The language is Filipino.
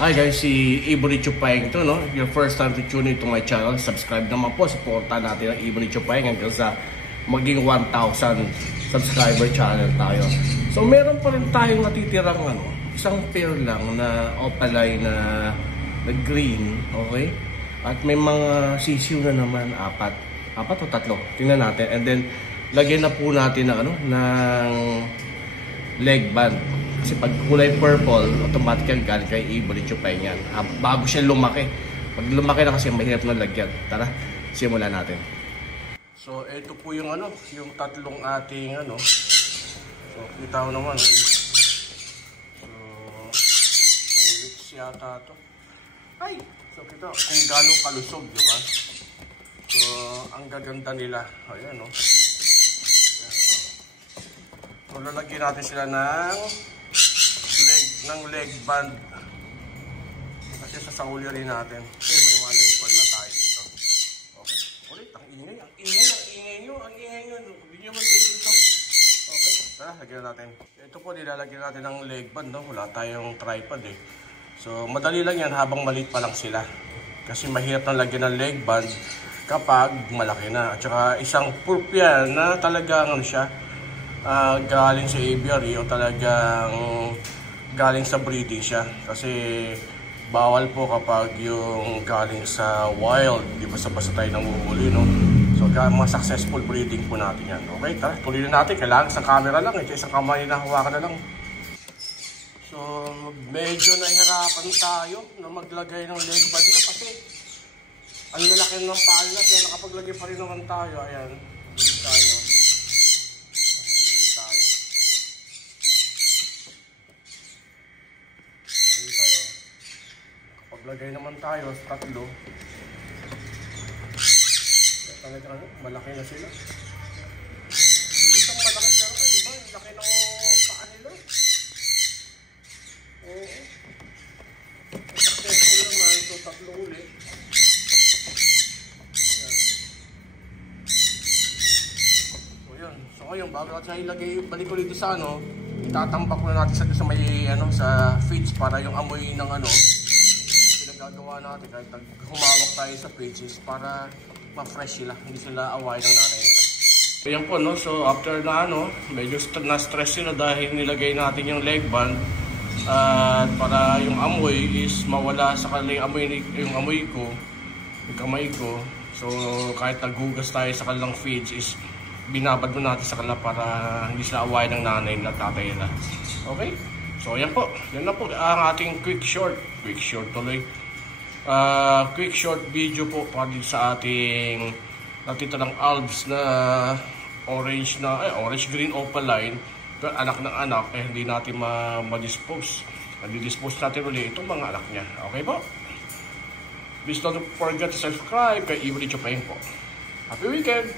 Hi guys, si Ibony Chupayeng to, no? If your first time to tune into my channel, subscribe naman po. Supportan natin ang Ibony Chupayeng hanggang sa maging 1,000 subscriber channel tayo. So meron pa rin tayong natitirang isang pair lang na opaline na green, okay? At may mga sisiw na naman, apat o tatlo. Tingnan natin. And then lagyan na po natin ng leg band. Kasi pag kulay purple, automatically galing kay Ibony Chupayeng yan. Bago siya lumaki. Pag lumaki na kasi mahirap na lagyan. Tara, simulan natin. So, ito po yung yung tatlong ating So, kita mo naman. So, 3 weeks yata ito. Ay! So, kita kung gano'ng kalusog, di ba? So, ang gaganda nila. Ayan, So, lalagyan natin sila ng leg band kasi sasauli rin natin kasi may mga leg band na tayo dito. Okay, ulit, ang ingay nyo hindi nyo man dito. Okay, tara, lagyan natin. Ito po, nilalagyan natin ng leg band, wala tayong tripod so madali lang yan habang maliit pa lang sila kasi mahirap na lagyan ng leg band kapag malaki na. At saka isang proof yan na talagang siya galing sa aviary o talagang galing sa breeding siya kasi bawal po kapag yung galing sa wild, di basta-basta tayo nanguhuli, so mga successful breeding po natin yan. Okay, tara, tuloy na natin. Kailangan sa camera lang, isang kamay na hawakan na lang. So medyo nahirapan tayo na maglagay ng leg band na kasi ang lalaki ng paa na, kaya nakapaglagay pa rin naman tayo. Ayan, tayo. Paglagay naman tayo sa tatlo. Talagang malaki na sila. Hindi isang malaki pero iba, laki ng paa nila. Oo. Successful naman. So tatlo ulit. So yun. So ngayon, bago natin ilagay, balik ko dito sa itatambak na natin sa may sa feeds para yung amoy ng gagawa natin kahit humawak tayo sa pages para ma-fresh sila, hindi sila away ng nanay nila. So yan po, so after na medyo na-stress sila dahil nilagay natin yung leg band at para yung amoy is mawala sa kanila yung amoy ko, yung kamay ko. So kahit naghugas tayo sa kanilang feeds is binabad mo natin sa kanila para hindi sila away ng nanay na tatay nila. Okay? So yan po, yan na po ang ating quick short tuloy. Quick short video po para sa ating natitirang albs na orange green opaline pero anak ng anak hindi natin ma-dispose. Dispose natin ulit itong mga anak niya. Okay po? Please don't forget to subscribe kay Ibony Chupayeng po. Happy weekend!